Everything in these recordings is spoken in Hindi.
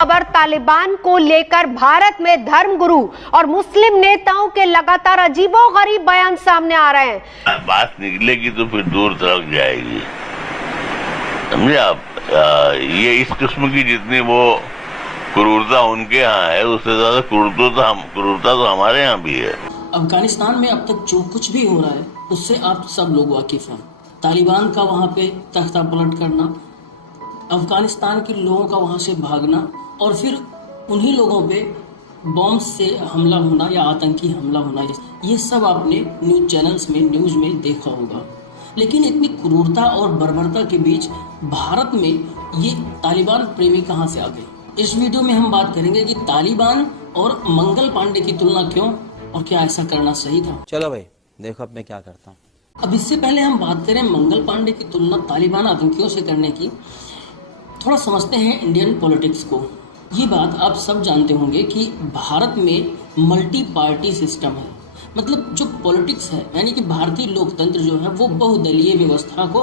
खबर तालिबान को लेकर भारत में धर्मगुरु और मुस्लिम नेताओं के लगातार अजीबोगरीब बयान सामने आ रहे हैं। बात निकलेगी तो फिर दूर तक जाएगी, समझे आप। ये इस किस्म की जितनी वो क्रूरता उनके यहाँ है, उससे ज्यादा क्रूरता तो हमारे यहाँ भी है। अफगानिस्तान में अब तक जो कुछ भी हो रहा है उससे आप सब लोग वाकिफ हैं। तालिबान का वहाँ पे तख्ता पलट करना, अफगानिस्तान के लोगों का वहाँ से भागना और फिर उन्हीं लोगों पे बॉम्ब से हमला होना या आतंकी हमला होना, ये सब आपने न्यूज़ चैनल्स में न्यूज़ में देखा होगा। लेकिन इतनी क्रूरता और बर्बरता के बीच भारत में ये तालिबान प्रेमी कहाँ से आ गए। इस वीडियो में हम बात करेंगे कि तालिबान और मंगल पांडे की तुलना क्यों और क्या ऐसा करना सही था। चलो भाई देखो अब मैं क्या करता हूँ। अब इससे पहले हम बात करें मंगल पांडे की तुलना तालिबान आतंकियों से करने की, थोड़ा समझते हैं इंडियन पॉलिटिक्स को। ये बात आप सब जानते होंगे कि भारत में मल्टी पार्टी सिस्टम है। मतलब जो पॉलिटिक्स है यानी कि भारतीय लोकतंत्र जो है वो बहुदलीय व्यवस्था को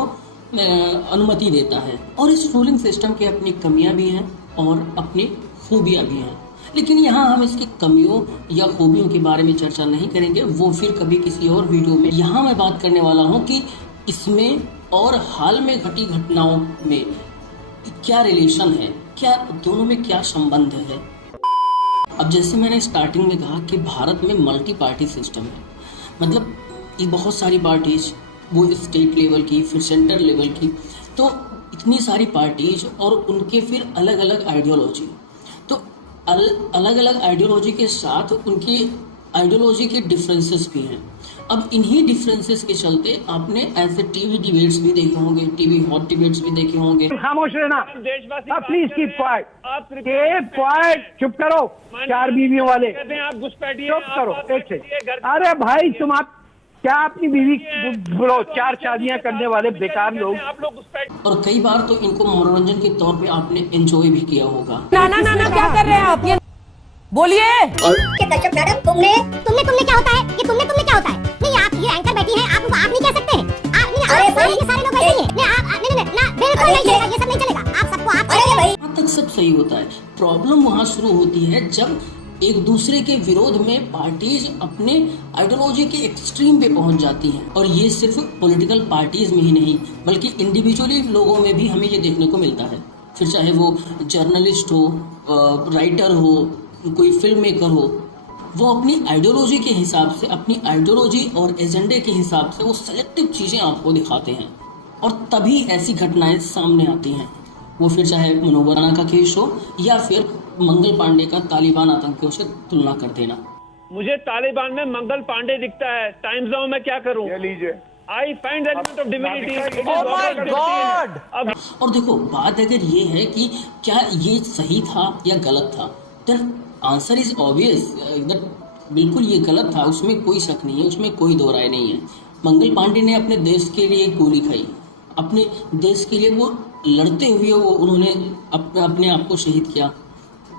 अनुमति देता है और इस रूलिंग सिस्टम की अपनी कमियां भी हैं और अपनी खूबियां भी हैं। लेकिन यहाँ हम इसकी कमियों या खूबियों के बारे में चर्चा नहीं करेंगे, वो फिर कभी किसी और वीडियो में। यहाँ मैं बात करने वाला हूँ कि इसमें और हाल में घटी घटनाओं में क्या रिलेशन है, क्या दोनों में क्या संबंध है। अब जैसे मैंने स्टार्टिंग में कहा कि भारत में मल्टी पार्टी सिस्टम है, मतलब ये बहुत सारी पार्टीज, वो स्टेट लेवल की फिर सेंटर लेवल की, तो इतनी सारी पार्टीज और उनके फिर अलग अलग आइडियोलॉजी, तो अलग अलग आइडियोलॉजी के साथ उनकी आइडियोलॉजी के डिफरेंसेस भी हैं। अब इन्हीं डिफरेंसेस के चलते आपने ऐसे टीवी डिबेट्स भी देखे होंगे, टीवी हॉट डिबेट्स भी देखे होंगे। खामोश रहना, प्लीज कीप क्वाइट, चुप करो। चार बीवियों वाले चुप करो एक से। अरे भाई तुम आप क्या अपनी बीवी बोलो, चार शादियां करने वाले बेकार लोग। और कई बार तो इनको मनोरंजन के तौर पे आपने एंजॉय भी किया होगा। ना क्या कर रहे हैं आप, ये बोलिए। मैडम तुमने क्या होता है, ये तुमने क्या होता है। नहीं आप ये एंकर बैठी हैं, आप नहीं कह सकते हैं। सारे लोग वैसे ही हैं। बिल्कुल नहीं चलेगा, ये सब नहीं चलेगा। आप सबको आप वहाँ तक सब सही होता है। प्रॉब्लम वहाँ शुरू होती है जब एक दूसरे के विरोध में पार्टीज अपने आइडियोलॉजी के एक्सट्रीम पे पहुंच जाती हैं। और ये सिर्फ पॉलिटिकल पार्टीज में ही नहीं बल्कि इंडिविजुअली लोगों में भी हमें ये देखने को मिलता है। फिर चाहे वो जर्नलिस्ट हो, राइटर हो, कोई फिल्म मेकर हो, वो अपनी आइडियोलॉजी के हिसाब से, अपनी आइडियोलॉजी और एजेंडे के हिसाब से वो सेलेक्टिव चीज़ें आपको दिखाते हैं और तभी ऐसी घटनाएं सामने आती हैं। वो फिर चाहे मनोज राणा का केस हो या फिर मंगल पांडे का तालिबान आतंकियों से तुलना कर देना। मुझे तालिबान में मंगल पांडे दिखता है, टाइम्स नाउ में क्या करूं? लीजिए I find element of divinity. Oh my God! और देखो बात अगर ये है कि क्या ये सही था या गलत था, then answer is obvious that बिल्कुल ये गलत था, उसमें कोई शक नहीं है, उसमें कोई दो राय नहीं है। मंगल पांडे ने अपने देश के लिए गोली खाई, अपने देश के लिए वो लड़ते हुए वो उन्होंने अपने आप को शहीद किया।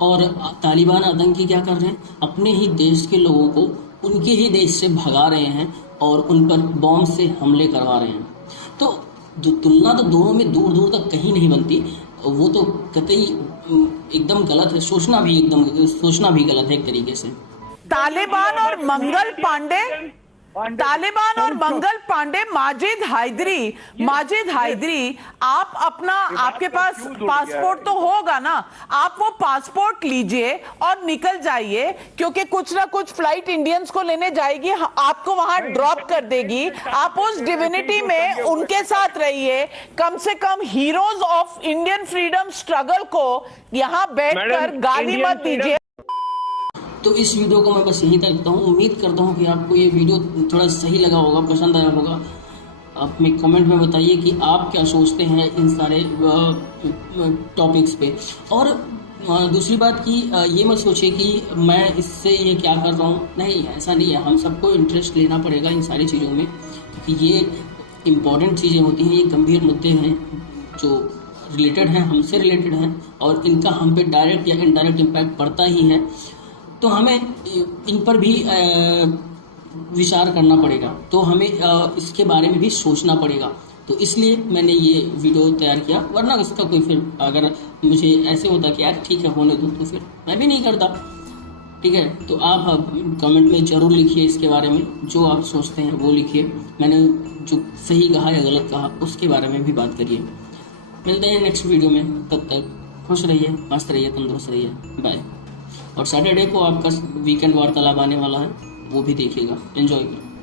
और तालिबान आतंकी क्या कर रहे हैं, अपने ही देश के लोगों को उनके ही देश से भगा रहे हैं और उन पर बॉम्ब से हमले करवा रहे हैं। तो तुलना तो दोनों में दूर दूर तक कहीं नहीं बनती, वो तो कतई एकदम गलत है। सोचना भी गलत है एक तरीके से। तालिबान और मंगल पांडे, माजिद हैदरी, आप अपना, आपके पास पासपोर्ट तो होगा ना, आप वो पासपोर्ट लीजिए और निकल जाइए, क्योंकि कुछ ना कुछ फ्लाइट इंडियंस को लेने जाएगी, आपको वहां ड्रॉप कर देगी। आप उस डिविनिटी में उनके साथ रहिए, कम से कम heroes of Indian freedom struggle को यहाँ बैठकर गाली मत दीजिए। तो इस वीडियो को मैं बस यहीं तक रखता हूँ। उम्मीद करता हूँ कि आपको ये वीडियो थोड़ा सही लगा होगा, पसंद आया होगा। आप में कमेंट में बताइए कि आप क्या सोचते हैं इन सारे टॉपिक्स पे। और दूसरी बात कि ये मत सोचिए कि मैं इससे ये क्या कर रहा हूँ, नहीं ऐसा नहीं है। हम सबको इंटरेस्ट लेना पड़ेगा इन सारी चीज़ों में, क्योंकि ये इम्पॉर्टेंट चीज़ें होती हैं, ये गंभीर मुद्दे हैं जो रिलेटेड हैं, हमसे रिलेटेड हैं और इनका हम पे डायरेक्ट या इनडायरेक्ट इम्पैक्ट पड़ता ही है। तो हमें इन पर भी विचार करना पड़ेगा, तो हमें इसके बारे में भी सोचना पड़ेगा। तो इसलिए मैंने ये वीडियो तैयार किया, वरना इसका कोई फिर अगर मुझे ऐसे होता कि यार ठीक है होने दो, तो फिर मैं भी नहीं करता। ठीक है, तो आप कमेंट में ज़रूर लिखिए इसके बारे में, जो आप सोचते हैं वो लिखिए। मैंने जो सही कहा या गलत कहा उसके बारे में भी बात करिए। मिलते हैं नेक्स्ट वीडियो में, तब तक खुश रहिए, मस्त रहिए, तंदुरुस्त रहिए, बाय। और सैटरडे को आपका वीकेंड वार्तालाप आने वाला है, वो भी देखिएगा, एंजॉय करें।